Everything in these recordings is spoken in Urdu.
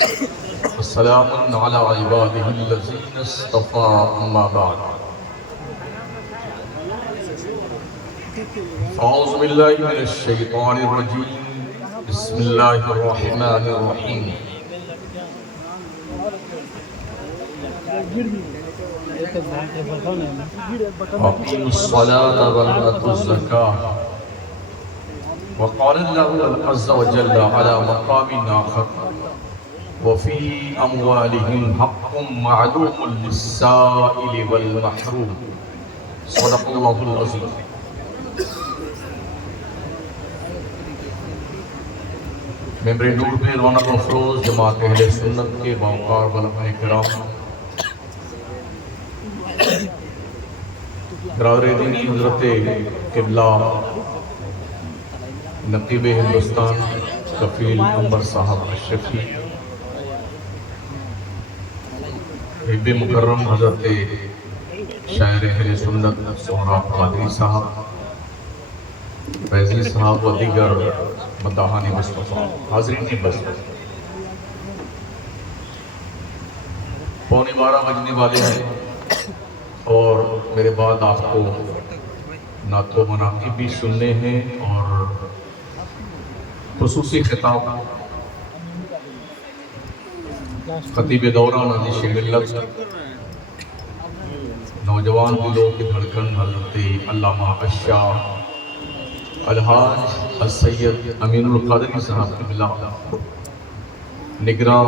السلام على عباده الذين اصطفى أما بعد. أعوذ بالله من الشيطان الرجيم. بسم الله الرحمن الرحيم. أقيموا الصلاة وآتوا الزكاة. وقال الله عز وجل على مقام آخر: وفي أموالهم حق معلوم للسائل والمحروم. صدق الله العظيم. ممبر نور پہ رونق افروز جماعت اہل سنت کے باوقار علماء کرام، برادر دینی حضرت قبلہ نقیب ہندوستان کفیل عمر صاحب اشرفی، حب مکرم حضرت شاعر اہل سنت سہراب قادری صاحب، فیضی صاحب و دیگر مداحان مصطفیٰ، حاضرین بس پونے 12 بجنے والے ہیں اور میرے بعد آپ کو نعت و مناقب بھی سننے ہیں اور خصوصی خطاب خطیب دوران اندیش ملت، نوجوان دلوں کی دھڑکن حضرت علامہ الشاہ الحاج السید امین القادری صاحب قبلہ، نگراں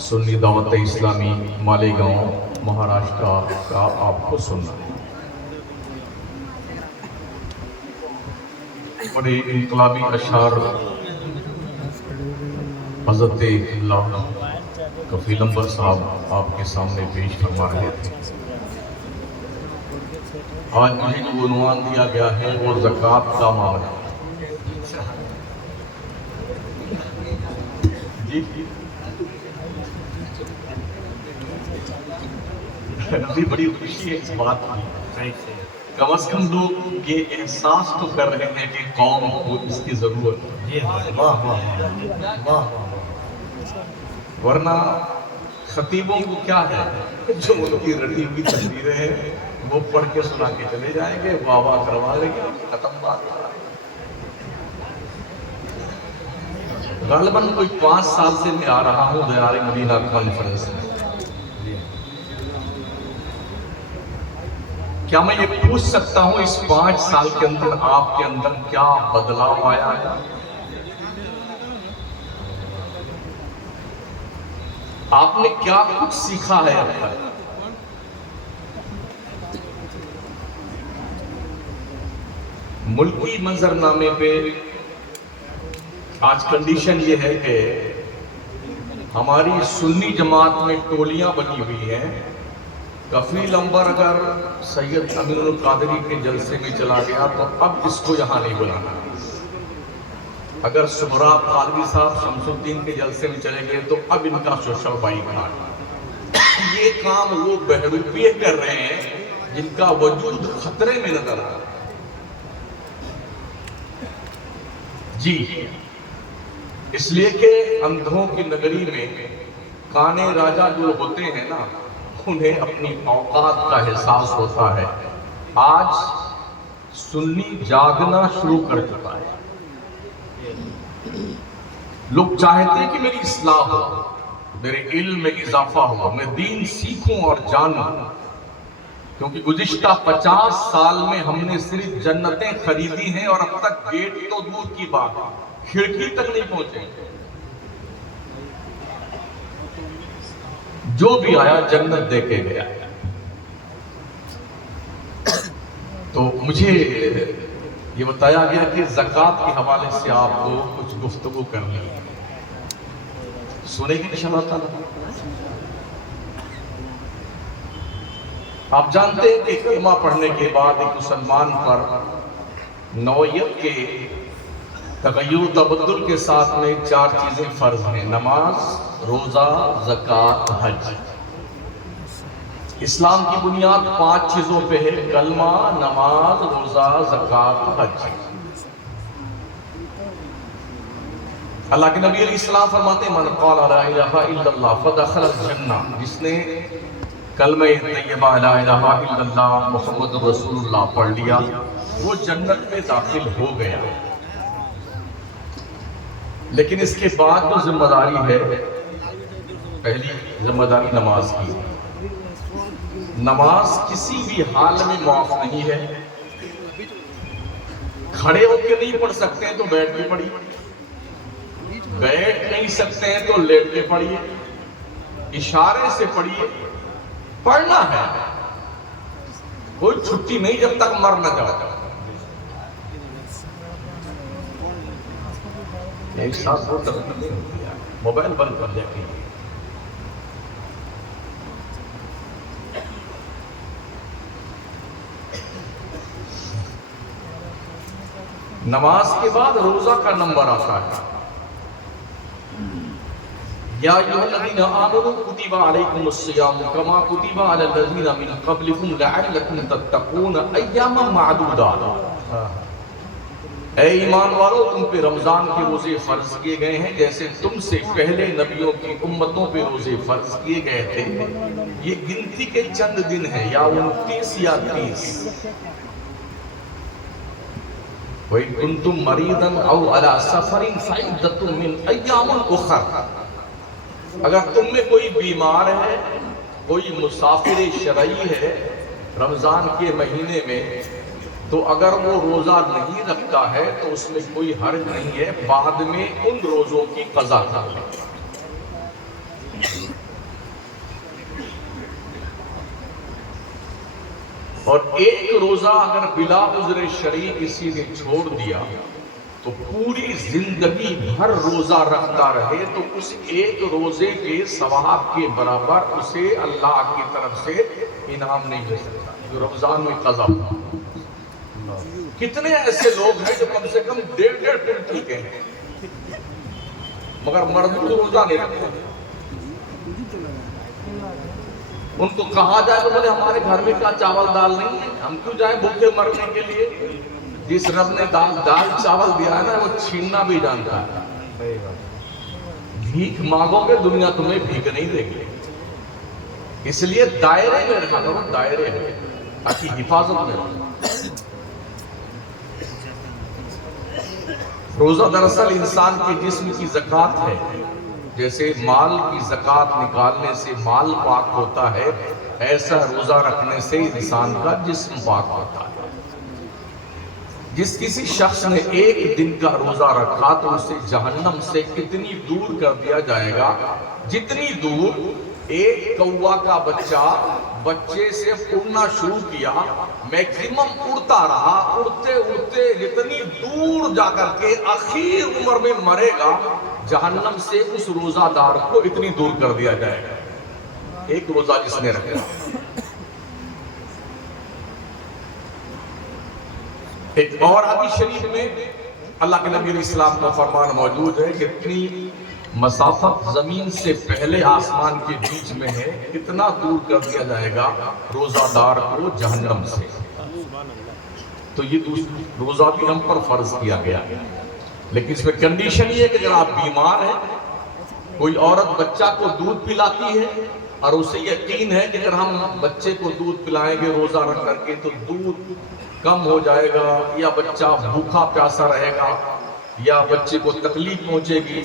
سنی دعوت اسلامی مالیگاؤں مہاراشٹر کا آپ کو سننا ہے۔ بڑے انقلابی اشعار حضرت اللہ کفیل عمر صاحب آپ کے سامنے پیش فرما رہے تھے۔ آج مجھے جو عنوان دیا گیا ہے وہ زکوٰۃ کا معاملہ ہے۔ جی بڑی خوشی ہے اس بات کی، کم از کم لوگ یہ احساس تو کر رہے ہیں کہ قوم کو اس کی ضرورت ہے، ورنہ خطیبوں کو کیا ہے، جو ان کی رٹی ہوئی تصویریں ہیں وہ پڑھ کے سنا کے چلے جائیں گے، واہ واہ کروا لیں گے، ختم بات۔ غالباً کوئی 5 سال سے میں آ رہا ہوں دیار مدینہ کانفرنس میں۔ کیا میں یہ پوچھ سکتا ہوں اس 5 سال کے اندر آپ کے اندر کیا بدلاؤ آیا ہے؟ آپ نے کیا کچھ سیکھا ہے اب تک؟ ملکی منظرنامے پہ آج کنڈیشن یہ ہے کہ ہماری سنی جماعت میں ٹولیاں بنی ہوئی ہیں۔ کفیل عمر اگر سید امین القادری کے جلسے میں چلا گیا تو اب اس کو یہاں نہیں بلانا، اگر سہراب قادری صاحب شمس الدین کے جلسے میں چلے گئے تو اب ان کا شوشر بائی کھانا۔ یہ کام وہ بہروپیے کر رہے ہیں جن کا وجود خطرے میں نظر آ رہا ہے۔ جی اس لیے کہ اندھوں کی نگری میں کانے راجہ جو ہوتے ہیں نا، انہیں اپنی اوقات کا احساس ہوتا ہے۔ آج سنی جاگنا شروع کر چکا ہے، لوگ چاہتے ہیں کہ میری اصلاح ہو، میرے علم میں اضافہ ہو، میں دین سیکھوں اور جانوں، کیونکہ گزشتہ 50 سال میں ہم نے صرف جنتیں خریدی ہیں اور اب تک گیٹ تو دور کی بات، کھڑکی تک نہیں پہنچے۔ جو بھی آیا جنت دے کے گیا۔ تو مجھے یہ بتایا گیا کہ زکوٰۃ کے حوالے سے آپ کو کچھ گفتگو کرنی ہے، سنے گی انشاءاللہ تعالیٰ۔ آپ جانتے ہیں کہ کلمہ پڑھنے کے بعد ایک مسلمان پر نوعیت کے تغیر و تبدل کے ساتھ میں 4 چیزیں فرض ہیں: نماز، روزہ، زکوٰۃ، حج۔ اسلام کی بنیاد 5 چیزوں پہ ہے: کلمہ، نماز، روزہ، زکوٰۃ، حج۔ اللہ کے نبی علیہ السلام فرماتے ہیں من قال لا الہ الا اللہ فدخل الجنہ، جس نے کلمہ طیبہ لا الہ الا اللہ محمد رسول اللہ پڑھ لیا وہ جنت میں داخل ہو گیا۔ لیکن اس کے بعد جو ذمہ داری ہے، پہلی ذمہ داری نماز کی، نماز کسی بھی حال میں معاف نہیں ہے۔ کھڑے ہو کے نہیں پڑھ سکتے ہیں تو بیٹھ کے پڑھیے، بیٹھ نہیں سکتے ہیں تو لیٹ کے پڑھیے، اشارے سے پڑھیے، پڑھنا ہے، کوئی چھٹی نہیں جب تک مر نہ جاؤ۔ ایک ساتھ بہت ترقی نہیں ہوتی ہے، موبائل بند کر دیا کیجیے۔ نماز کے بعد روزہ کا نمبر آتا ہے، یا ایھا الذین آمنوا کتب علیکم الصیام کما کتب علی الذین من قبلکم لعلکم تتقون ایاما معدودات۔ اے ایمان والو، تم پہ رمضان کے روزے فرض کیے گئے ہیں جیسے تم سے پہلے نبیوں کی امتوں پہ روزے فرض کیے گئے تھے۔ یہ گنتی کے چند دن ہیں، یا 29 یا 30۔ وَإِن كُنتُم مَّرِيضًا أَوْ عَلَىٰ سَفَرٍ فَعِدَّةٌ مِّنْ أَيَّامٍ أُخَرَ۔ اگر تم میں کوئی بیمار ہے، کوئی مسافر شرعی ہے رمضان کے مہینے میں، تو اگر وہ روزہ نہیں رکھتا ہے تو اس میں کوئی حرج نہیں ہے، بعد میں ان روزوں کی قضا کر لے۔ اور ایک روزہ اگر بلا عذر شرعی کسی نے چھوڑ دیا تو پوری زندگی بھر روزہ رکھتا رہے تو اس ایک روزے کے ثواب کے برابر اسے اللہ کی طرف سے انعام نہیں مل سکتا جو رمضان میں قضا ہوا۔ کتنے ایسے لوگ ہیں جو کم سے کم 1.5 دن ٹھیکے ہیں مگر مردوں روزہ نہیں رکھتے۔ ان کو کہا جائے تو بولے ہمارے گھر میں کیا چاول دال نہیں ہے، ہم کیوں جائیں بھوکے مرنے کے لیے؟ جس رب نے دال چاول دیا ہے نا وہ چھیننا بھی جانتا ہے۔ بھیک مانگو گے دنیا تمہیں بھیک نہیں دے گی، اس لیے دائرے میں رکھا کرو، دائرے میں، تاکہ حفاظت میں رہو۔ روزہ دراصل انسان کے جسم کی زکوٰۃ ہے، جیسے مال کی زکوٰۃ نکالنے سے مال پاک ہوتا ہے، ایسا روزہ رکھنے سے انسان کا جسم پاک ہوتا ہے۔ جس کسی شخص نے ایک دن کا روزہ رکھا تو اسے جہنم سے کتنی دور کر دیا جائے گا، جتنی دور ایک کوا کا بچے سے اڑنا شروع کیا، میکسیمم اڑتا رہا، اڑتے اڑتے جتنی دور جا کر کے آخر عمر میں مرے گا، جہنم سے اس روزہ دار کو اتنی دور کر دیا جائے گا، ایک روزہ جس نے رکھا۔ ایک اور حدیث شریف میں اللہ کے نبی علیہ السلام کا فرمان موجود ہے کہ اتنی مسافت زمین سے پہلے آسمان کے بیچ میں ہے، اتنا دور کر دیا جائے گا روزہ دار کو جہنم سے۔ تو یہ روزہ بھی ہم پر فرض کیا گیا ہے، لیکن اس میں کنڈیشن یہ ہے کہ اگر آپ بیمار ہیں، کوئی عورت بچہ کو دودھ پلاتی ہے اور اسے یقین ہے کہ اگر ہم بچے کو دودھ پلائیں گے روزہ رکھ کر کے تو دودھ کم ہو جائے گا، یا بچہ بھوکا پیاسا رہے گا، یا بچے کو تکلیف پہنچے گی،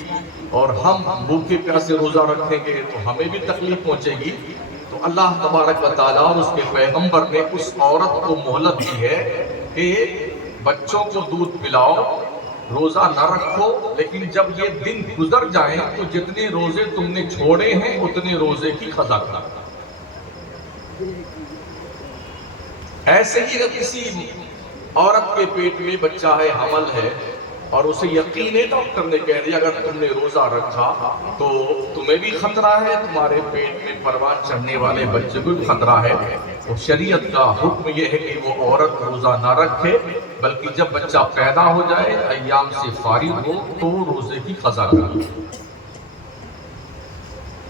اور ہم بھوکے پیاسے روزہ رکھیں گے تو ہمیں بھی تکلیف پہنچے گی، تو اللہ تبارک و تعالیٰ اور اس کے پیغمبر نے اس عورت کو مہلت دی ہے کہ بچوں کو دودھ پلاؤ، روزہ نہ رکھو، لیکن جب یہ دن گزر جائیں تو جتنے روزے تم نے چھوڑے ہیں اتنے روزے کی قضا کرنا۔ ایسے ہی اگر کسی عورت کے پیٹ میں بچہ ہے، حمل ہے، اور اسے یقین ہے ڈاکٹر نے کہہ دیا اگر تم نے روزہ رکھا تو تمہیں بھی خطرہ ہے، تمہارے پیٹ میں پروان چڑھنے والے بچے کو بھی خطرہ ہے، تو شریعت کا حکم یہ ہے کہ وہ عورت روزہ نہ رکھے، بلکہ جب بچہ پیدا ہو جائے، ایام سے فارغ ہو تو روزے کی قضا کرے۔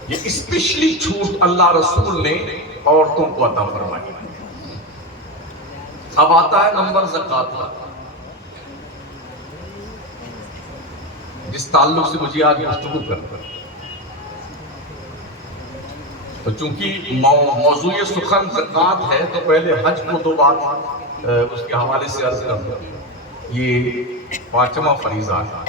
یہ اسپیشلی چھوٹ اللہ رسول نے عورتوں کو عطا فرمائی۔ اب آتا ہے نمبر زکوٰۃ کا۔ جس تعلق سے مجھے آج گفتگو کرنا ہے. تو چونکہ موضوع سخن زکوٰۃ ہے تو پہلے حج کو دو بات اس کے حوالے سے عرض کر دوں. یہ 5واں فریضہ ہے.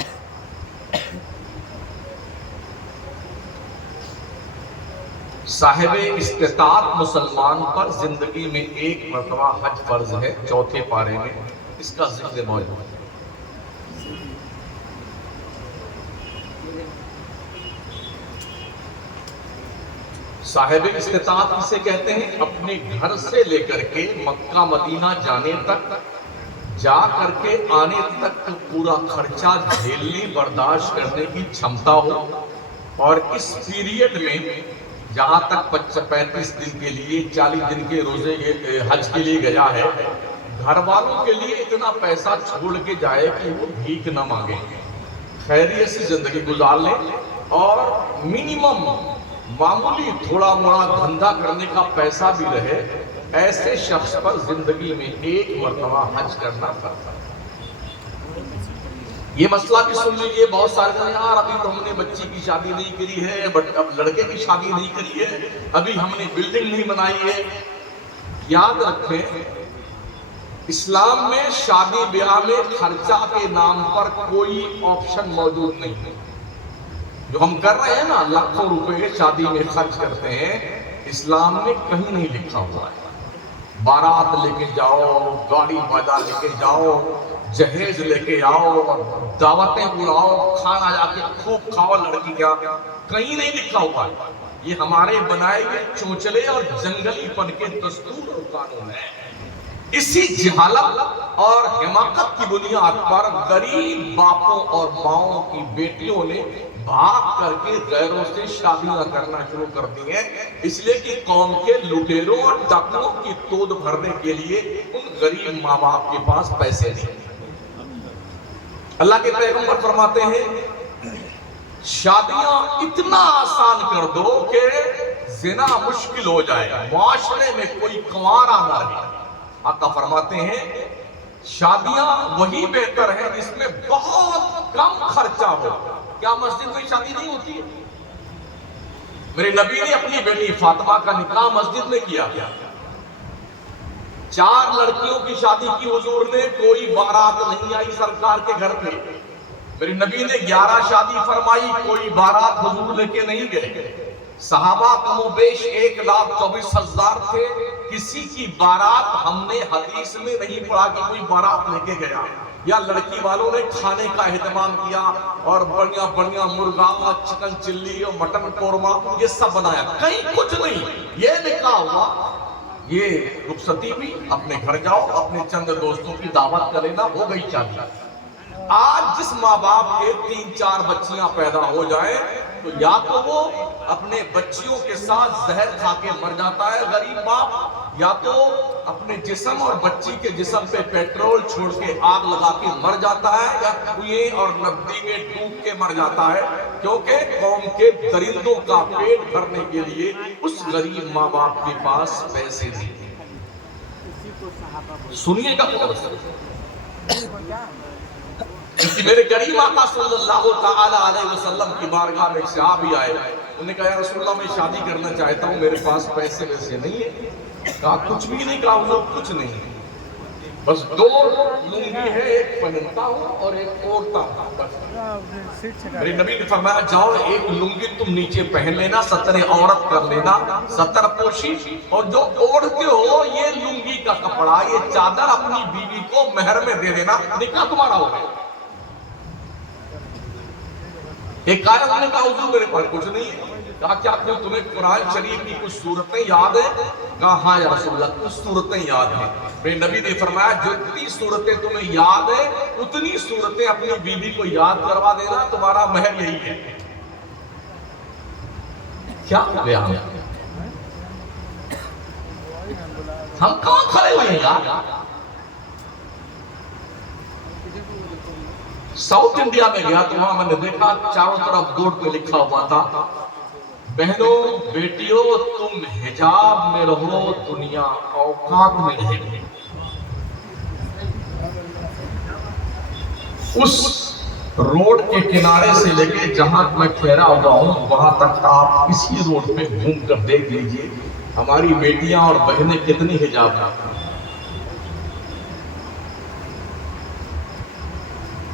صاحب استطاعت مسلمان پر زندگی میں ایک مرتبہ حج فرض ہے. چوتھے پارے میں اس کا ذکر موجود ہے. صاحب استطاعت کسے کہتے ہیں؟ اپنے گھر سے لے کر کے مکہ مدینہ جانے تک، جا کر کے آنے تک پورا خرچہ جھیلنے برداشت کرنے کی چھمتا ہو، اور اس پیریڈ میں جہاں تک 35 دن کے لیے 40 دن کے روزے حج کے لیے گیا ہے، گھر والوں کے لیے اتنا پیسہ چھوڑ کے جائے کہ وہ بھیک نہ مانگے، خیریت سے زندگی گزار لیں، اور منیمم معمولی تھوڑا موڑا دھندا کرنے کا پیسہ بھی رہے. ایسے شخص پر زندگی میں ایک مرتبہ حج کرنا پڑتا ہے. یہ مسئلہ بھی سن لیجیے. بہت سارے کہتے ہیں یار ابھی تو ہم نے بچی کی شادی نہیں کری ہے، بٹ اب لڑکے کی شادی نہیں کری ہے، ابھی ہم نے بلڈنگ نہیں بنائی ہے. یاد رکھیں، اسلام میں شادی بیاہ میں خرچہ کے نام پر کوئی آپشن موجود نہیں ہے. جو ہم کر رہے ہیں نا، لاکھوں روپے شادی میں خرچ کرتے ہیں، اسلام میں کہیں نہیں لکھا ہوا ہے. بارات لے کے جاؤ، گاڑی باجا لے کے جاؤ، جہیز لے کے آؤ، دعوتیں بلاؤ، کھانا جا کے خوب کھاؤ لڑکی کا، کہیں نہیں لکھا ہوا ہے. یہ ہمارے بنائے گئے چونچلے اور جنگلی پن کے دستور اور قانون ہیں. اسی جہالت اور حماقت کی بنیاد پر غریب باپوں اور ماؤں کی بیٹیوں نے بھاگ کر کے غیروں سے شادیاں کرنا شروع کر دی ہیں، اس لیے کہ قوم کے لٹیروں اور ڈاکوؤں کی تود بھرنے کے لیے ان غریب ماں باپ کے پاس پیسے نہیں. اللہ کے پیغمبر فرماتے ہیں شادیاں اتنا آسان کر دو کہ زنا مشکل ہو جائے، معاشرے میں کوئی کنوارا نہ رہے. آقا فرماتے ہیں شادیاں وہی بہتر ہیں جس میں بہت کم خرچہ ہو. کیا مسجد میں شادی نہیں ہوتی ہے؟ میرے نبی نے اپنی بیٹی فاطمہ کا نکاح مسجد میں کیا. 4 لڑکیوں کی شادی کی حضور نے، کوئی بارات نہیں آئی سرکار کے گھر پہ. میرے نبی نے 11 شادی فرمائی، کوئی بارات حضور لے کے نہیں گئے. صحابہ کم و بیش 1,24,000 تھے، کسی کی بارات ہم نے حدیث میں نہیں پڑھا کہ کوئی بارات لے کے گیا. یا لڑکی والوں نے کھانے کا اہتمام کیا اور بڑھیا بڑھیا مرغا، چکن چلی اور مٹن قورمہ یہ سب بنایا، کہیں کچھ نہیں. یہ نکاح ہوا، یہ رخصتی بھی، اپنے گھر جاؤ، اپنے چند دوستوں کی دعوت کر لینا، ہو گئی شادی. آج جس ماں باپ کے 3-4 بچیاں پیدا ہو جائیں تو یا تو وہ اپنے بچیوں کے ساتھ زہر کھا کے مر جاتا ہے غریب باپ، یا تو اپنے جسم اور بچی کے جسم پہ پیٹرول چھوڑ کے آگ لگا کے مر جاتا ہے، یا کنویں اور ندی میں ڈوب کے مر جاتا ہے، کیونکہ قوم کے درندوں کا پیٹ بھرنے کے لیے اس غریب ماں باپ کے پاس پیسے نہیں. سنیے گا کہ میرے کریم آقا صلی اللہ تعالی علیہ وسلم کی بارگاہ میں ایک صحابی آئے. انہوں نے کہا یا رسول اللہ میں شادی کرنا چاہتا ہوں، میرے پاس پیسے ویسے نہیں ہے. کہا کچھ بھی نہیں. کہا وہ کچھ نہیں، بس 2 لنگی ہے، ایک پہنتا ہوں اور ایک اوڑھتا ہوں بس. میرے نبی نے فرمایا جاؤ ایک لنگی تم نیچے پہن لینا، ستر عورت کر لینا، ستر پوشی، اور جو اوڑھتے ہو یہ لنگی کا کپڑا، یہ چادر اپنی بیوی کو مہر میں دے دینا، نکاح تمہارا ہو گیا. ایک آیت نے کہا حضور میرے پاس کچھ نہیں ہے. کہا کیا تمہیں قرآن شریف کی کچھ صورتیں یاد ہیں؟ کہا ہاں یا رسول اللہ کچھ صورتیں یاد ہیں. میرے نبی نے فرمایا جتنی صورتیں تمہیں یاد ہیں اتنی صورتیں اپنی بیوی کو یاد کروا دینا، تمہارا مہر یہی ہے. کیا ہو گیا ہم کہاں کھڑے ہوئے ہیں یار؟ ساؤتھ انڈیا میں گیا تو وہاں میں نے دیکھا چاروں طرف بورڈ پہ لکھا ہوا تھا بہنوں بیٹیوں تم حجاب میں رہو، دنیا اوقات میں رہے گی. اس روڈ کے کنارے سے لے کے جہاں میں ٹھہرا ہوا ہوں وہاں تک آپ اسی روڈ پہ گھوم کر دیکھ لیجئے ہماری بیٹیاں اور بہنیں کتنی حجاب ہیں.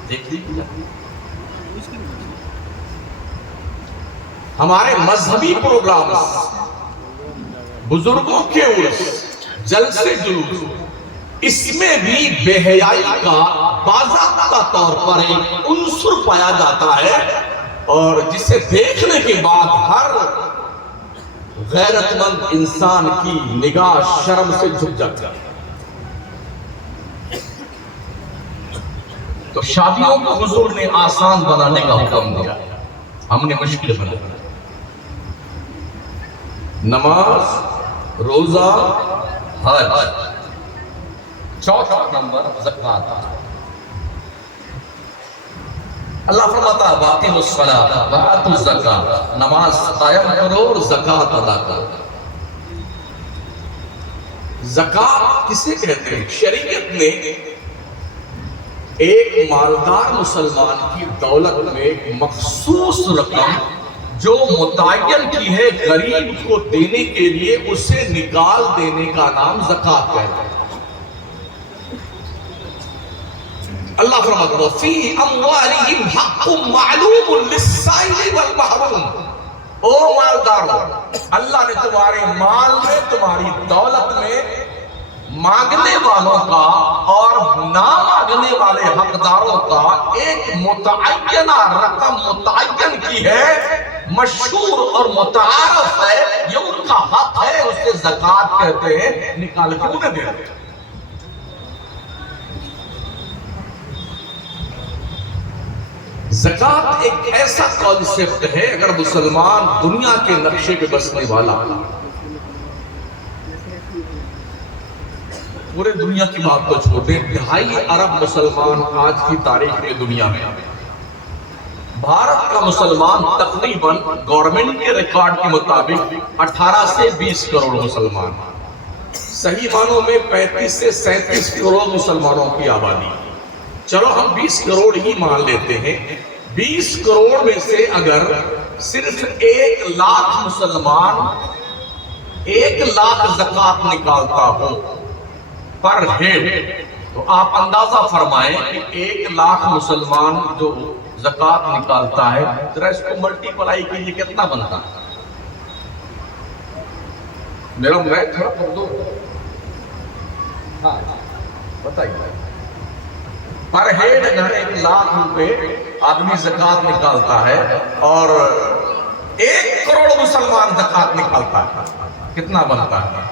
دیکھ لیجیے ہمارے مذہبی پروگرامز، بزرگوں کے عرس، جلسے جلوس، اس میں بھی بے حیائی کا باضابطہ طور پر ایک عنصر پایا جاتا ہے اور جسے دیکھنے کے بعد ہر غیرت مند انسان کی نگاہ شرم سے جھک جاتی ہے. تو شادیوں کو حضور نے آسان بنانے کا حکم دیا، ہم نے مشکل بنایا. نماز، روزہ، حج. چوتھا نمبر زکوٰۃ. اللہ فرماتا ہے وَأَقِیمُوا الصَّلَاةَ وَآتُوا الزَّکَاةَ، نماز قائم کرو اور زکوٰۃ ادا کرو. زکوٰۃ کسے کہتے ہیں؟ شریعت نے ایک مالدار مسلمان کی دولت میں ایک مخصوص رقم جو متعین کی ہے غریب کو دینے کے لیے اسے نکال دینے کا نام زکوٰۃ کہتا ہے. اللہ فرماتا ہے فی اموالہم حق معلوم للسائل والمحروم. او مالداروں، اللہ نے تمہارے مال میں، تمہاری دولت میں مانگنے والوں کا اور نہ مانگنے والے حقداروں کا ایک متعینہ رقم متعین کی ہے، مشہور اور متعارف ہے، یہ ان کا حق ہے، اسے زکوٰۃ کہتے ہیں. نکال کے انہیں دے دیں. زکوٰۃ ایک ایسا کانسیپٹ ہے اگر مسلمان دنیا کے نقشے پہ بسنے والا، پورے دنیا کی بات کو چھوڑ دیں، 2.5 ارب مسلمان آج کی تاریخ میں دنیا میں. بھارت کا مسلمان تقریباً گورنمنٹ کے ریکارڈ کے مطابق 18 سے 20 کروڑ مسلمان، صحیح معنوں میں 35 سے 37 کروڑ مسلمانوں کی آبادی. چلو ہم 20 کروڑ ہی مان لیتے ہیں. 20 کروڑ میں سے اگر صرف 1 لاکھ مسلمان 1 لاکھ زکوٰۃ نکالتا ہو پر ہیڈ، تو آپ اندازہ فرمائیں کہ 1 لاکھ مسلمان جو زکوٰۃ نکالتا ہے ذرا اس کو ملٹی پلائی کیجیے کتنا بنتا ہے. میرا میں تھوڑا کر دو. ہاں بتائیے. پر ہیڈ اگر 1 لاکھ روپے آدمی زکوٰۃ نکالتا ہے اور 1 کروڑ مسلمان زکوٰۃ نکالتا ہے کتنا بنتا ہے؟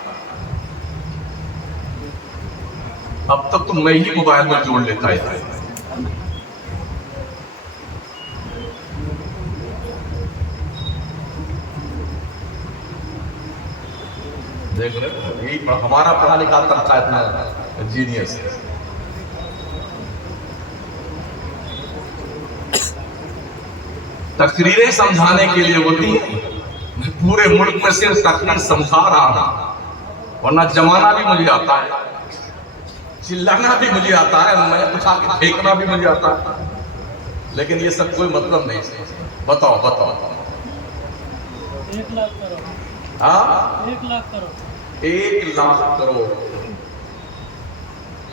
اب تک تو میں ہی موبائل میں جوڑ لیتا ہے. دیکھ رہے ہمارا پڑھا لکھا طبقہ اتنا جینیس ہے. تقریریں سمجھانے کے لیے ہوتی ہیں، میں پورے ملک میں صرف تقریر سمجھا رہا ہوں، ورنہ جمانا بھی مجھے آتا ہے، چلانا بھی مجھے آتا ہے، میں اٹھا کے پھینکنا بھی مجھے آتا ہے، لیکن یہ سب کوئی مطلب نہیں. بتاؤ 1 لاکھ کروڑ. ہاں 1 لاکھ کروڑ. 1 لاکھ کروڑ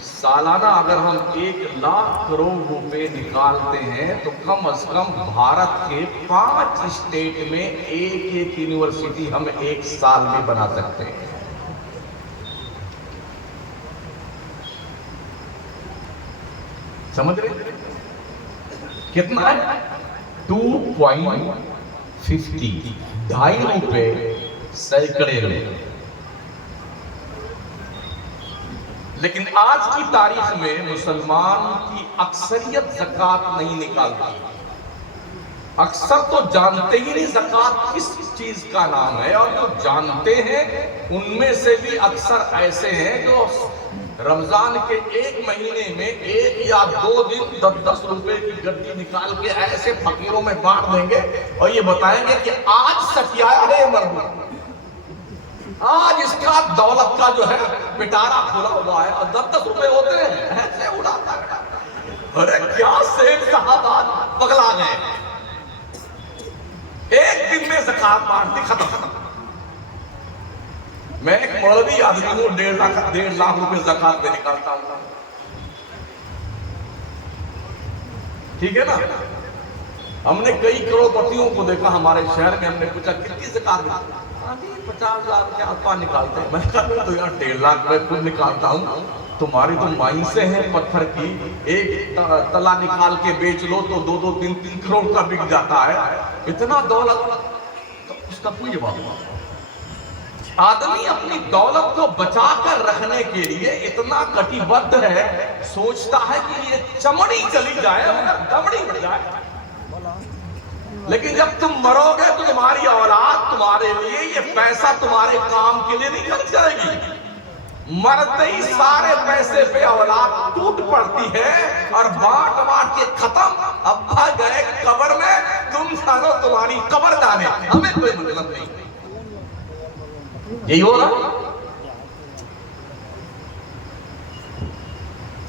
سالانہ اگر ہم 1 لاکھ کروڑ روپے نکالتے ہیں تو کم از کم بھارت کے 5 اسٹیٹ میں ایک یونیورسٹی ہم 1 سال میں بنا سکتے ہیں. سمجھ رہے کتنا ہے؟ 2.50 2.5 روپے سینکڑے میں. لیکن آج کی تاریخ میں مسلمان کی اکثریت زکوٰۃ نہیں نکالتی. اکثر تو جانتے ہی نہیں زکوٰۃ کس چیز کا نام ہے، اور جو جانتے ہیں ان میں سے بھی اکثر ایسے ہیں جو رمضان کے 1 مہینے میں 1 یا 2 دن 10 روپے کی گڈی نکال کے ایسے فقیروں میں بانٹ دیں گے اور یہ بتائیں گے کہ آج سفیایا ہے مرد، آج اس کا دولت کا جو ہے پٹارا کھلا ہوا ہے اور 10 روپے ہوتے ہیں ایسے اڑاتا ہے. ارے کیا شیخ صاحب پگلا گئے، ایک دن میں زکات مانتی ختم۔ میں ایک مولوی آدمی ہوں، 1.5 لاکھ روپے زکات میں نکالتا ہوں، ٹھیک ہے نا؟ ہم نے کئی کروڑپتیوں کو دیکھا ہمارے شہر میں، ہم نے پوچھا کتنی زکات نکالتے ہیں؟ 50 لاکھ کے آس پاس نکالتے ہیں۔ میں نے کہا میں تو یار 1.5 لاکھ میں خود نکالتا ہوں، تمہاری تو مائنسیں ہیں پتھر کی، ایک تلا نکال کے بیچ لو تو 2-3 کروڑ کا بک جاتا ہے، اتنا دولت۔ تو اس کا کوئی جواب نہیں۔ آدمی اپنی دولت کو بچا کر رکھنے کے لیے اتنا کٹی بدھ ہے، سوچتا ہے کہ یہ چمڑی چلی جائے مگر دمڑی بڑھ جائے، لیکن جب تم مرو گے تو تمہاری اولاد تمہارے لیے یہ پیسہ تمہارے کام کے لیے نہیں خرچ کرے گی۔ مرتے ہی سارے پیسے پہ اولاد ٹوٹ پڑتی ہے اور بانٹ کے ختم، ابا گئے قبر میں، تم جانو تمہاری قبر جانے، ہمیں کوئی مطلب نہیں۔ یہی ہو رہا۔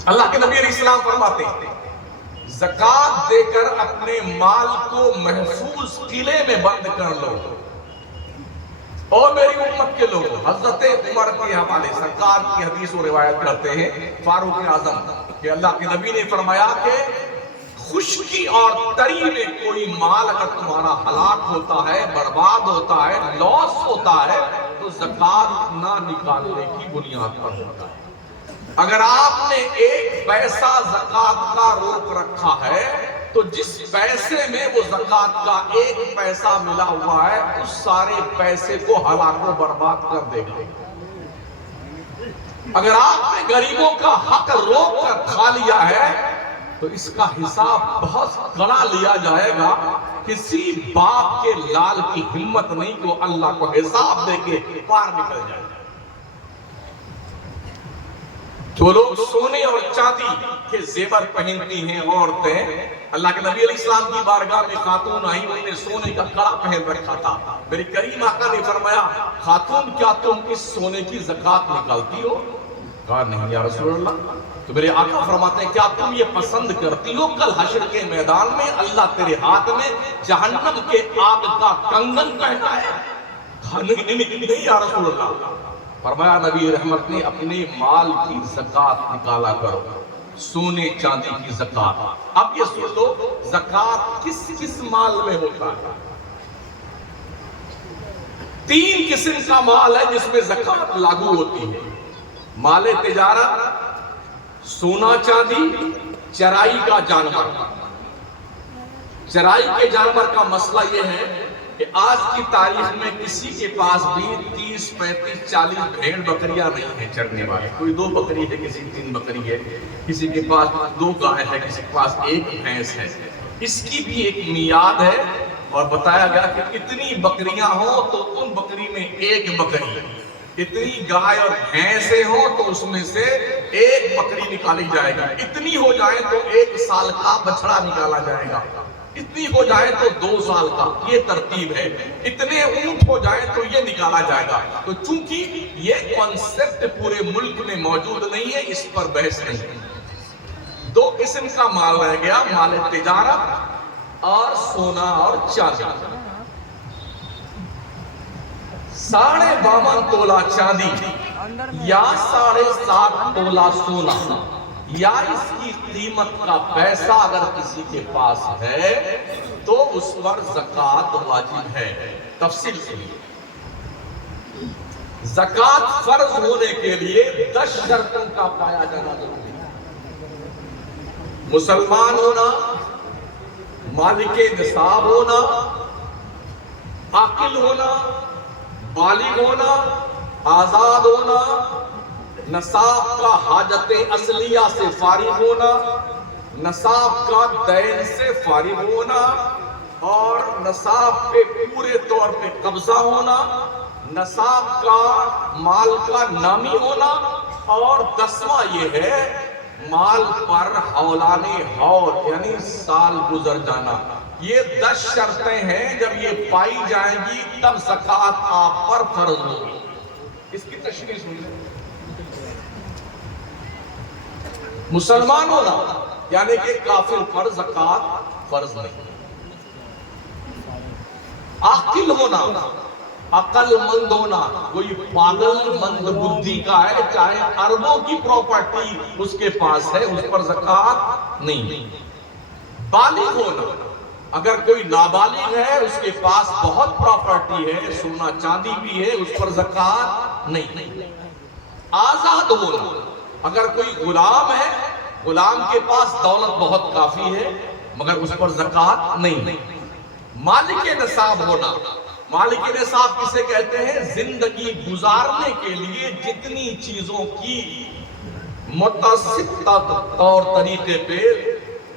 اللہ کے نبی علیہ السلام فرماتے ہیں زکات دے کر اپنے مال کو محفوظ قلعے میں بند کر لو۔ اور میری امت کے لوگ حضرت عمر کے حوالے سرکار کی حدیث و روایت کرتے ہیں، فاروق اعظم، کہ اللہ کے نبی نے فرمایا کہ خشکی اور تری میں کوئی مال اگر تمہارا ہلاک ہوتا ہے، برباد ہوتا ہے، لاس ہوتا ہے، تو زکات نہ نکالنے کی بنیاد پر ہوتا ہے۔ اگر آپ نے 1 پیسہ زکات کا روک رکھا ہے تو جس پیسے میں وہ زکات کا 1 پیسہ ملا ہوا ہے اس سارے پیسے کو ہلاک و برباد کر دے گا۔ اگر آپ نے غریبوں کا حق روک کر کھا لیا ہے تو اس کا حساب بہت کڑا لیا جائے گا۔ کسی باپ کے لال کی ہمت نہیں کو اللہ کو حساب دے کے پار نکل جائے گا۔ جو لوگ سونے اور چاندی کے زیور پہنتی ہیں عورتیں، اللہ کے نبی علیہ السلام کی بارگاہ میں خاتون آئی، انہوں نے سونے کا کڑا پہن رکھا تھا۔ میری کریم آقا نے فرمایا خاتون کیا تم اس سونے کی زکات نکالتی ہو؟ کہا نہیں یا رسول اللہ۔ تو میرے آقا فرماتے ہیں کیا تم یہ پسند کرتی ہو کل حشر کے میدان میں اللہ تیرے ہاتھ میں جہنم کے آگ کا کنگن پہنائے؟ کہا نہیں یا رسول اللہ۔ فرمایا نبی رحمت نے اپنے مال کی زکات نکالا کرو، سونے چاندی کی زکات۔ اب یہ سن لو زکات کس کس مال میں ہوتا ہے؟ 3 قسم کا مال ہے جس میں زکات لاگو ہوتی ہے: مال تجارت، سونا چاندی، چرائی کا جانور۔ چرائی کے جانور کا مسئلہ یہ ہے کہ آج کی تاریخ میں کسی کے پاس بھی 30، 35، 40 بھیڑ بکریاں نہیں ہیں چرنے والے۔ کوئی 2 بکری ہے، کسی 3 بکری ہے، کسی کے پاس 2 گائے ہے، کسی کے پاس 1 بھینس ہے۔ اس کی بھی ایک میعاد ہے اور بتایا گیا کہ اتنی بکریاں ہوں تو ان بکری میں 1 بکری، اتنی گائے اور بھینسیں ہوں تو اس میں سے 1 بکری نکالی جائے گی، اتنی ہو جائے تو 1 سال کا بچڑا نکالا جائے گا، اتنی ہو جائے تو 2 سال کا، یہ ترتیب ہے، اتنے اونٹ ہو جائے تو یہ نکالا جائے گا۔ تو چونکہ یہ کانسیپٹ پورے ملک میں موجود نہیں ہے اس پر بحث نہیں ہے۔ 2 قسم کا مال رہ گیا، مال تجارت اور سونا اور چاندی۔ 52.5 تولہ چاندی یا 7.5 تولہ سونا یا اس کی قیمت کا پیسہ اگر کسی کے پاس ہے تو اس پر زکات واجب ہے۔ تفصیل سنیے، زکات فرض ہونے کے لیے 10 شرطوں کا پایا جانا ضروری ہے: مسلمان ہونا، مالک نصاب ہونا، عاقل ہونا، بالغ ہونا، آزاد ہونا، نصاب کا حاجت اصلیہ سے فارغ ہونا، نصاب کا دین سے فارغ ہونا اور نصاب پہ پورے طور پہ قبضہ ہونا، نصاب کا مال کا نامی ہونا، اور 10واں یہ ہے مال پر حولان حول یعنی سال گزر جانا۔ یہ 10 شرطیں ہیں، جب یہ پائی جائیں گی تب زکات آپ پر فرض ہوگی۔ اس کی تشریح سنیے۔ مسلمان ہونا، یعنی کہ کافر پر زکوٰۃ فرض نہیں۔ عاقل ہونا، عقل مند ہونا، کوئی پاگل مند بدھی کا ہے، چاہے اربوں کی پراپرٹی اس کے پاس ہے، اس پر زکوٰۃ نہیں۔ بالغ ہونا، اگر کوئی نابالغ ہے، اس کے پاس بہت پراپرٹی ہے، سونا چاندی بھی ہے، اس پر زکوٰۃ نہیں۔ آزاد ہونا، اگر کوئی غلام ہے، غلام کے پاس دولت بہت کافی ہے مگر اس پر زکوٰۃ نہیں۔ مالک نصاب ہونا، مالک نصاب کسے کہتے ہیں؟ زندگی گزارنے کے لیے جتنی چیزوں کی متوسط طور طریقے پہ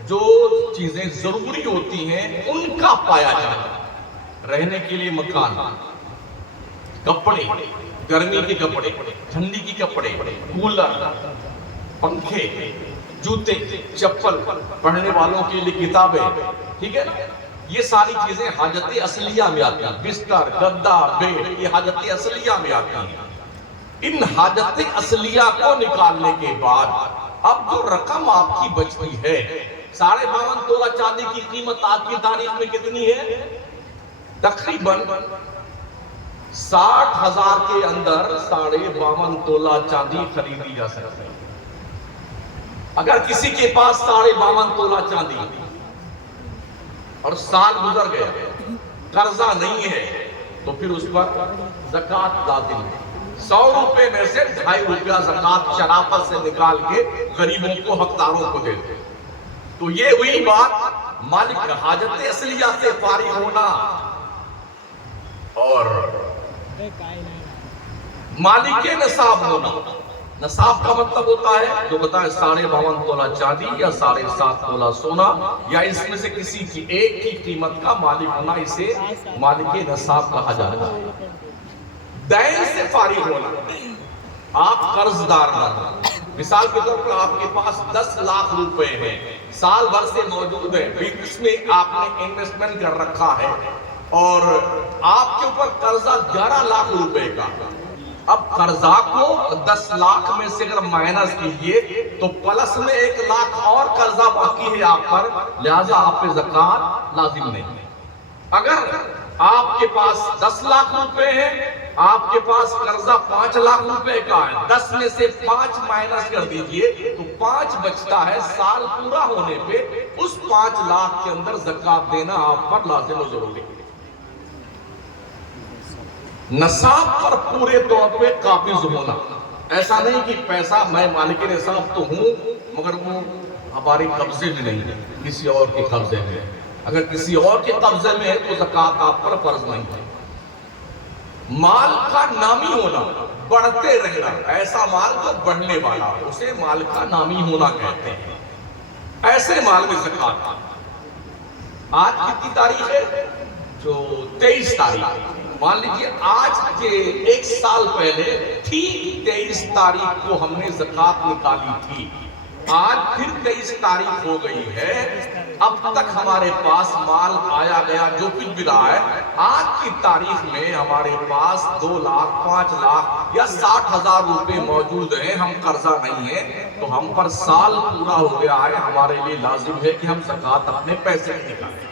جو چیزیں ضروری ہوتی ہیں ان کا پایا جانا، رہنے کے لیے مکان، کپڑے، گرمی کے کپڑے، ٹھنڈی کے کپڑے، کولر، پنکھے، جوتے، چپل، پڑھنے والوں کے لیے کتابیں، ٹھیک ہے نا؟ یہ ساری چیزیں حاجت اصلیہ میں آتی ہیں، بستر، گدا، بیڈ، یہ حاجت اصلیہ میں آتی ہیں۔ ان حاجت اصلیہ کو نکالنے کے بعد اب جو رقم آپ کی بچتی ہے، 52.5 تولہ چاندی کی قیمت آج کی تاریخ میں کتنی ہے؟ تقریباً 60,000 کے اندر 52.5 تولہ چاندی خریدی جا سکتی ہے۔ اگر کسی کے پاس 52.5 تولہ چاندی اور سال گزر گیا، قرضہ نہیں ہے، تو پھر اس پر زکوٰۃ لازم ہے۔ 100 روپے میں سے 2.5 روپیہ زکوٰۃ شرافت سے نکال کے غریبوں کو، حقداروں کو دے دے۔ تو یہ ہوئی بات مالک حاجت اصلیہ سے فارغ ہونا اور مالک نصاب ہونا۔ نصاب کا مطلب ہوتا ہے جو بتائے 52.5 تولہ چاندی یا 7.5 تولہ سونا یا اس میں سے کسی کی ایک کی قیمت کا مالک ہونا، اسے مالک نصاب کہا جاتا ہے۔ دین سے فارغ ہونا، آپ قرض دار نہ، مثال کے طور پر آپ کے پاس 10 لاکھ روپے ہیں، سال بھر سے موجود ہے، اس میں آپ نے انویسٹمنٹ کر رکھا ہے اور آپ کے اوپر قرضہ 11 لاکھ روپے کا۔ اب قرضہ کو 10 لاکھ میں سے اگر مائنس کیجئے تو پلس میں 1 لاکھ اور قرضہ باقی ہے آپ پر، لہذا آپ پہ زکوٰۃ لازم نہیں ہے۔ اگر آپ کے پاس 10 لاکھ روپے ہیں، آپ کے پاس قرضہ 5 لاکھ روپے کا ہے، 10 میں سے 5 مائنس کر دیجئے تو 5 بچتا ہے، سال پورا ہونے پہ اس 5 لاکھ کے اندر زکوٰۃ دینا آپ پر لازم و ضروری ہے۔ نصاب پر پورے طور پہ قابض ہونا، ایسا نہیں کہ پیسہ میں مالک نصاب تو ہوں مگر وہ ہمارے قبضے میں نہیں ہے، کسی اور کے قبضے میں ہے۔ اگر کسی اور کے قبضے میں ہے تو زکوٰۃ آپ پر فرض نہیں ہے۔ مال کا نامی ہونا، بڑھتے رہنا، ایسا مال جو بڑھنے والا ہو اسے مال کا نامی ہونا کہتے ہیں، ایسے مال میں زکوٰۃ۔ آج کتنی تاریخ ہے؟ جو 23 تاریخ، مان لیجیے آج کے 1 سال پہلے ٹھیک 23 تاریخ کو ہم نے زکوٰۃ نکالی تھی، آج پھر 23 تاریخ ہو گئی ہے، اب تک ہمارے پاس مال آیا گیا جو کچھ بھی رہا ہے، آج کی تاریخ میں ہمارے پاس 2 لاکھ 5 لاکھ یا 60,000 روپے موجود ہیں، ہم قرضہ نہیں ہے، تو ہم پر سال پورا ہو گیا ہے، ہمارے لیے لازم ہے کہ ہم زکوٰۃ اپنے پیسے نکالیں۔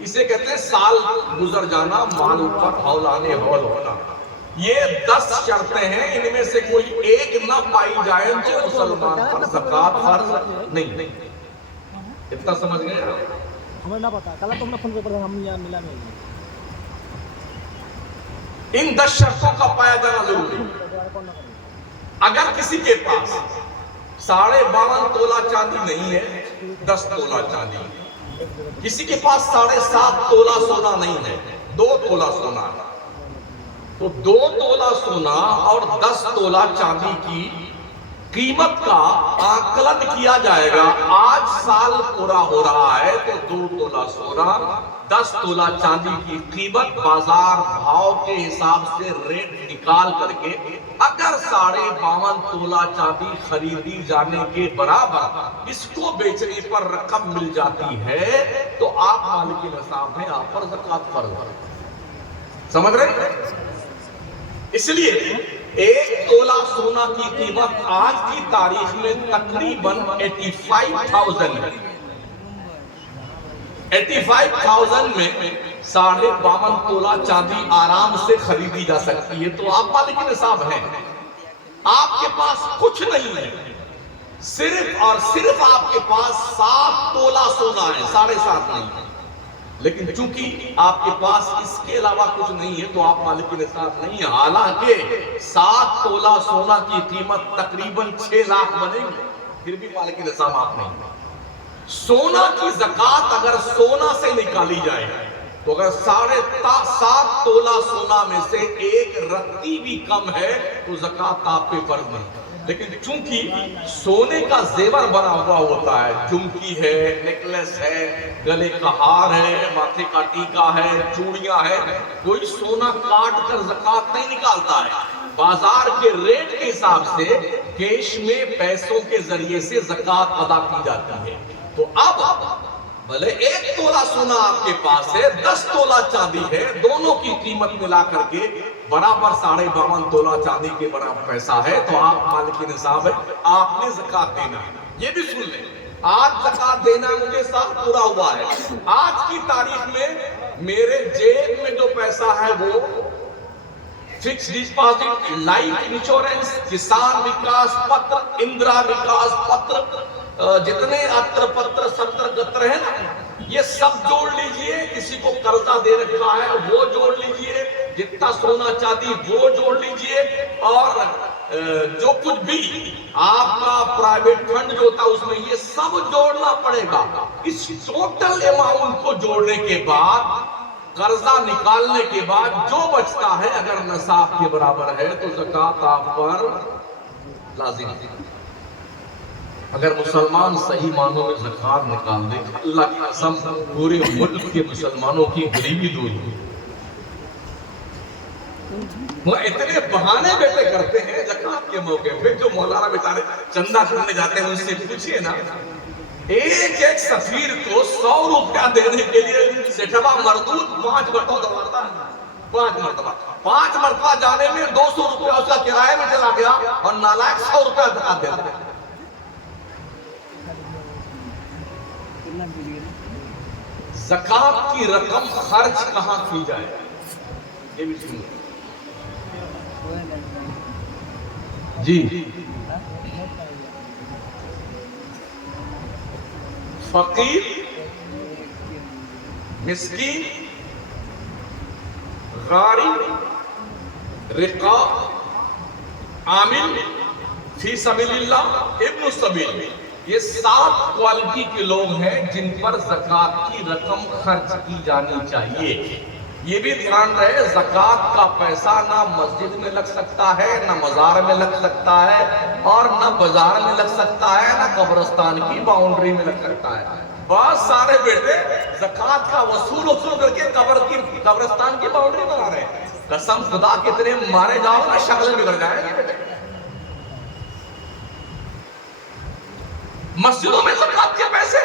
اسے کہتے ہیں سال گزر جانا، مال اوپر حولانِ حول ہونا۔ یہ 10 شرطیں ہیں، ان میں سے کوئی ایک نہ پائی جائے تو مسلمان پر زکوٰۃ فرض نہیں۔ اتنا سمجھ گئے؟ ہمیں نہ پتا، کل تم نے فون پہ ہم یہاں ملا نہیں۔ ان 10 شرطوں کا پایا جانا ضروری ہے۔ اگر کسی کے پاس 52.5 تولہ چاندی نہیں ہے، 10 تولہ چاندی ہے، کسی کے پاس 7.5 تولہ سونا نہیں ہے، 2 تولہ سونا ہے، تو 2 تولہ سونا اور 10 تولہ چاندی کی قیمت کا آکلن کیا جائے گا۔ آج سال پورا ہو رہا ہے تو 2 تولہ سونا 10 تولہ چاندی کی قیمت بازار بھاؤ کے حساب سے ریٹ نکال کر کے اگر 52.5 تولہ چاندی خریدی جانے کے برابر اس کو بیچنے پر رقم مل جاتی ہے تو آپ مالک نصاب ہیں، آپ پر زکوٰۃ فرض ہے۔ سمجھ رہے ہیں؟ اس لیے ایک تولہ سونا کی قیمت آج کی تاریخ میں تقریباً 85,000 ہے۔ 85,000 میں 52.5 تولہ چاندی آرام سے خریدی جا سکتی ہے۔ تو آپ مالک نصاب ہیں، آپ کے پاس کچھ نہیں ہے، صرف اور صرف آپ کے پاس 7 تولہ سونا ہے، 7.5 نہیں ہے۔ لیکن چونکہ آپ کے پاس اس کے علاوہ کچھ نہیں ہے تو آپ مالک نصاب نہیں ہیں، حالانکہ 7 تولہ سونا کی قیمت تقریباً 6 لاکھ بنے گی، پھر بھی مالک نصاب آپ نہیں ہیں۔ سونا کی زکوٰۃ اگر سونا سے نکالی جائے تو اگر 7.5 تولہ سونا میں سے ایک رتی بھی کم ہے تو زکوٰۃ آپ پہ فرض نہیں۔ لیکن چونکہ سونے کا زیور بنا ہوا ہوتا ہے، جھمکی ہے، نیکلس ہے، گلے کا ہار ہے، ماتھے کا ٹیکا ہے، چوڑیاں ہے، کوئی سونا کاٹ کر زکوٰۃ نہیں نکالتا ہے، بازار کے ریٹ کے حساب سے کیش میں پیسوں کے ذریعے سے زکوٰۃ ادا کی جاتی ہے۔ تو اب بھلے 1 تولہ سونا آپ کے پاس ہے، 10 تولہ چاندی ہے، دونوں کی قیمت ملا کر کے برابر 52.5 تولہ چاندی کے برابر پیسہ ہے، تو آپ مالک نصاب ہے، آپ نے زکوٰۃ دینا ہے۔ یہ بھی سن لیں، آج زکوٰۃ دینا مجھے سال پورا ہوا ہے، آج کی تاریخ میں میرے جیب میں جو پیسہ ہے وہ فکس ڈپازٹ، لائف انشورنس، کسان وکاس پتر، اندرا وکاس پتر، جتنے اتر پتر ستر گتر ہیں نا، یہ سب جوڑ لیجئے، کسی کو قرضہ دے رکھا ہے وہ جوڑ لیجئے، جتنا سونا چاندی وہ جوڑ لیجئے، اور جو کچھ بھی آپ کا پرائیویٹ فنڈ جو ہوتا ہے اس میں یہ سب جوڑنا پڑے گا۔ اس ٹوٹل اماؤنٹ کو جوڑنے کے بعد، قرضہ نکالنے کے بعد جو بچتا ہے اگر نصاب کے برابر ہے تو زکوٰۃ آپ پر لازم ہے۔ اگر مسلمان صحیح معنوں میں زکوٰۃ نکال دے، اللہ کی قسم پورے ملک کے مسلمانوں کی غریبی دور ہوگی۔ وہ اتنے بہانے بیٹے کرتے ہیں زکوٰۃ کے موقع پہ، جو مولانا بیچارے چندہ کرنے جاتے ہیں ان سے پوچھئے نا، ایک سفیر کو 100 روپیہ دینے کے لیے سیٹھوا مردود 5 مرتبہ دوڑتا ہے، 5 مرتبہ جانے میں 200 روپیہ اس کا کرایہ میں چلا گیا، اور نالائق 100 روپیہ زکوٰۃ دیتا ہے۔ زکوٰۃ کی رقم خرچ کہاں کی جائے، یہ بھی سنو جی۔ فقیر، مسکین، غارب، رقاب، عامل، فی سبیل اللہ، ابن السبیل، یہ 7 کوالٹی کے لوگ ہیں جن پر زکوٰۃ کی رقم خرچ کی جانی چاہیے۔ یہ بھی دھیان رہے، زکوٰۃ کا پیسہ نہ مسجد میں لگ سکتا ہے، نہ مزار میں لگ سکتا ہے، اور نہ بازار میں لگ سکتا ہے، نہ قبرستان کی باؤنڈری میں لگ سکتا ہے۔ بہت سارے بیٹے زکوٰۃ کا وصول کر کے قبرستان کی باؤنڈری بنا رہے ہیں۔ قسم خدا کے اتنے مارے جاؤ نا شکل بگڑ جائے گی بیٹے۔ مسجدوں میں زکوٰۃ کے پیسے،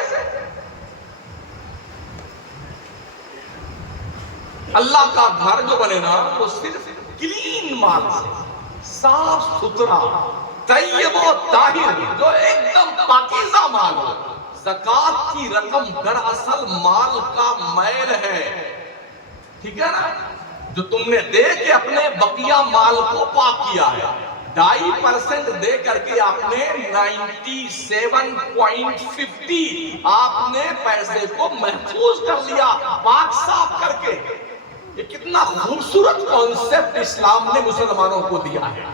اللہ کا گھر جو بنے نا وہ صرف کلین مال سے، صاف ستھرا، طیب و طاہر، جو ایک دم پاکیزہ مال ہو۔ زکوٰۃ کی رقم دراصل مال کا میل ہے، ٹھیک ہے نا، جو تم نے دے کے اپنے بقیہ مال کو پاک کیا ہے۔ 2.5% دے کر کے آپ نے 97.50 آپ نے پیسے کو محفوظ کر لیا، پاک صاف کر کے۔ یہ کتنا خوبصورت کانسیپٹ اسلام نے مسلمانوں کو دیا ہے۔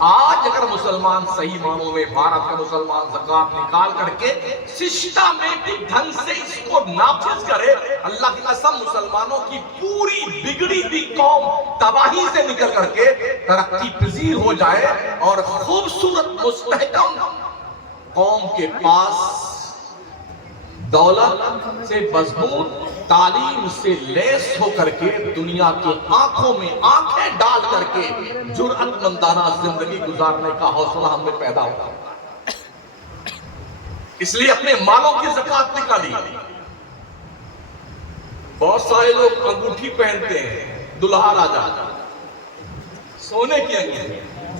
آج اگر مسلمان صحیح معنوں میں، بھارت کا مسلمان زکوٰۃ نکال کر کے سسٹمیٹک ڈھنگ سے اس کو نافذ کرے، اللہ کی قسم مسلمانوں کی پوری بگڑی ہوئی قوم تباہی سے نکل کر کے ترقی پذیر ہو جائے، اور خوبصورت مستحکم قوم کے پاس دولت سے مضبوط، تعلیم سے لیس ہو کر کے دنیا کی آنکھوں میں آنکھیں ڈال کر کے جرأت مندانہ زندگی گزارنے کا حوصلہ ہم میں پیدا ہوتا ہے۔ اس لیے اپنے مالوں کی زکوٰۃ نکالی۔ بہت سارے لوگ انگوٹھی پہنتے ہیں، دلہا راجا، سونے کی انگوٹھی،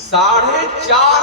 4.5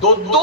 2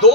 2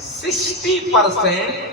60%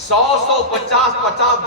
100-150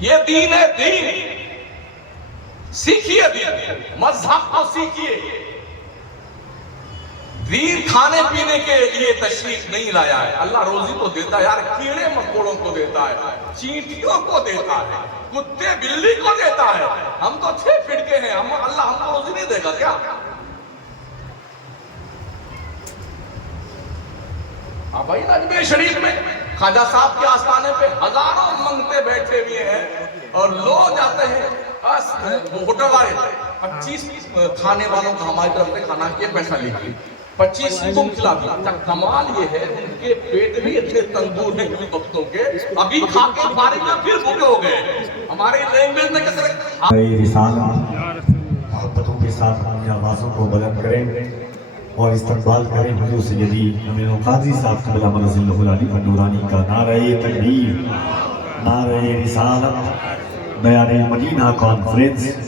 یہ دین ہے، دین سیکھیے، دین مذہب کو سیکھیے. دین کھانے پینے کے لیے تشریف نہیں لایا ہے. اللہ روزی تو دیتا ہے یار، کیڑے مکوڑوں کو دیتا ہے، چینٹیوں کو دیتا ہے، کتے بلی کو دیتا ہے. ہم تو 6 فٹ کے ہیں، اللہ ہم کو روزی نہیں دے گا کیا؟ بھائی اجمیر شریف میں خواجہ صاحب کے آستانے پہ ہزاروں منگتے بیٹھے ہوئے ہیں اور لوگ جاتے ہیں. ہوٹل والے 25 کھانے والوں کا ہماری طرف سے کھانا کے پیسہ لیجیے، 25 تم کھلا دیا. کمال یہ ہے ان کے پیٹ بھی اتنے تندور ہیں کبھی وقتوں کے، ابھی کھا کے فارغ میں پھر بھوکے ہو گئے. ہماری لینگویج میں کس طرح رسالہ محبتوں کے ساتھ اپنی آوازوں کو بلند کریں اور استقبال کریں حضور سیدی امین القادری صاحب قبلہ منزل اللہ العلی النورانی کا نعرہ تکبیر، نعرہ رسالت، بیان مدینہ کانفرنس.